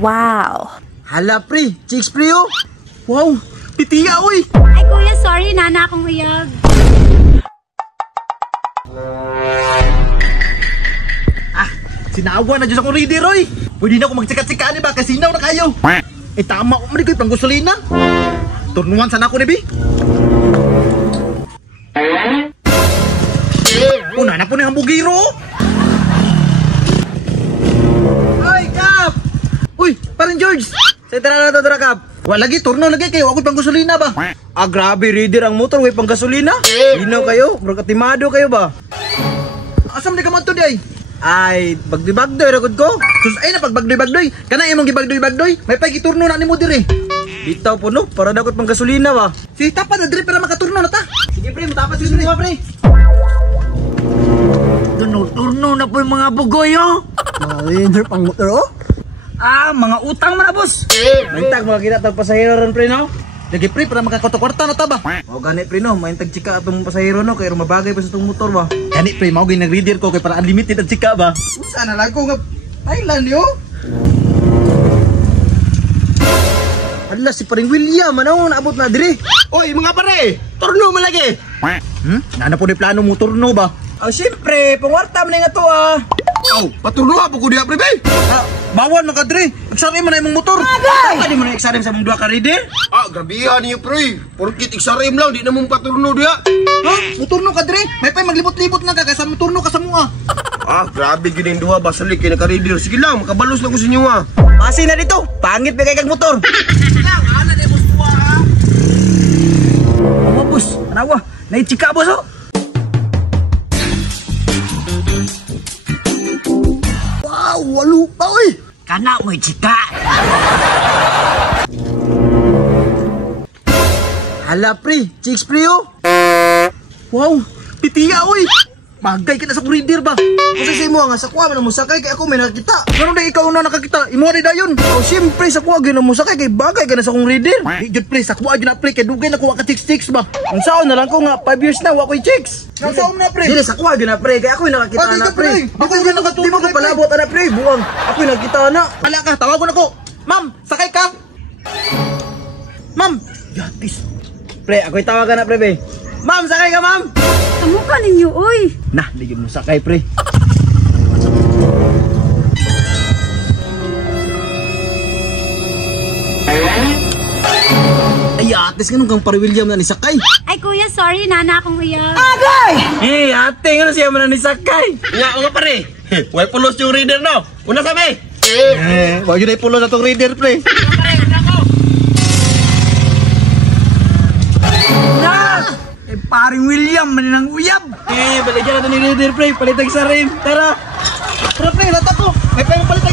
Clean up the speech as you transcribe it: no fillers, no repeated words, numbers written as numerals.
Wow. Hala pre, chicks pre oh. Wow, pitiya oy. Ay kuya, sorry, nana akong uyag. Sinawa na dyan akong reader oy. Pwede na ako magtsika-tsika ni ba, kasinaw na kayo. Eh tama ko man ko'y pang gasolina. Turnuan sana ako ni bi. Una na po na yung hambugiro. Oy, Kap! Uy, parang George! Sa'yo tara na ito, tara, Kap. Wala lagi, turno lagi kayo. Ako'y pang gasolina ba? Ah, grabe, reader ang motor. May pang gasolina? Hinaw kayo? Brakatimado kayo ba? Asam di ka man to di ay? Ay, bagdoy-bagdoy, ragod ko. Sus, ay na, pag bagdoy-bagdoy. Kana imong gibagdoy-bagdoy. May pagiturno na ni mo dire. Bitaw po no, para dapat pang gasolina ba? Sige, tapa na dire para makaturno na ta. Sige pre, matapas yun mo pre. Turno na po yung mga bugoy oh. Mga leader pang motor oh. Ah, mga utang man na boss. Maintag mga kinatag pasahero ron pre no. Lagi pre, para makakwarta na ta ba? O gani pre no, maintag chika atong pasahero no, kaya mabagay pa sa itong motor ba? Gani pre, mao gini nag-reader ko kay para unlimited ang chika ba? Sana lang ko nga Thailand yo. Hala, si paring William, ano, naabot na dire. Oy, mga pare, turno mo lagi. Nana po ni plano mo turno ba? Oh, siyempre, pangwarta mo na nga to ah. Oh, paturno ha, buko diya, prebe. Ah, bawal na ka dire. Iksarim mo na yung motor. Agay! Pwede mo na iksarim sa mong dua ka reader? Ah, grabihan niyo, pre. Porkit iksarim lang, di na mong paturno diya. Ha? Muturno ka dire? May pa maglibot-libot na ka, kaysa muturno ka sa mga. Ah, grabe gini yung duha, basalik kaya naka-reader. Sige lang, makabalos na ko sa inyo ha. Pasi na dito, pangit ba kay kag motor? Sige lang, ana na yung boss tuwa ha. Oh, boss, anawa, naichika boss oh. Wow, walo pa oy. Kana mo'y chika. Hala pre, chicks pre oh. Wow, pitiya oy. Magay ka na sa reader ba? Kasi sa imo nga sa kuha man mo sakay kay ako may nakita. Pero na ikaw na nakakita, imo ri dayon. Oh, siyempre sa kuha gyud mo sakay kay bagay ka na sa kong reader. Di jud pre sa kuha gyud na pre kay dugay na kuha ka chicks ba. Ang saon na lang ko nga 5 years na wa koy chicks. Ang saon na pre. Dili sa kuha gyud na pre kay ako nakakita na pre. Ako gyud nakatuwa. Di mo ko palabot ana pre, buwang. Ako nakita na. Ala ka, tawagon ako. Ma'am, sakay ka. Ma'am, yatis. Pre, ako'y tawagan na pre be. Ma'am, sakay ka ma'am. Amo ka ninyo, oy. Nah, di mo sakay pre. Ay, ates ganun kang pare William na ni sakay. Ay kuya, sorry, nana akong uyag. Agay! Eh, ate, ano siya man na ni sakay? Nga, nga pare. Way pulos yung reader no. Una sabi. Wag yun ay pulos na tong reader pre. Paring William, maninang uyab. Baligyan natin ni reader pre, palitag sa rim. Tara. Tara pre, lata ko. May pang palitag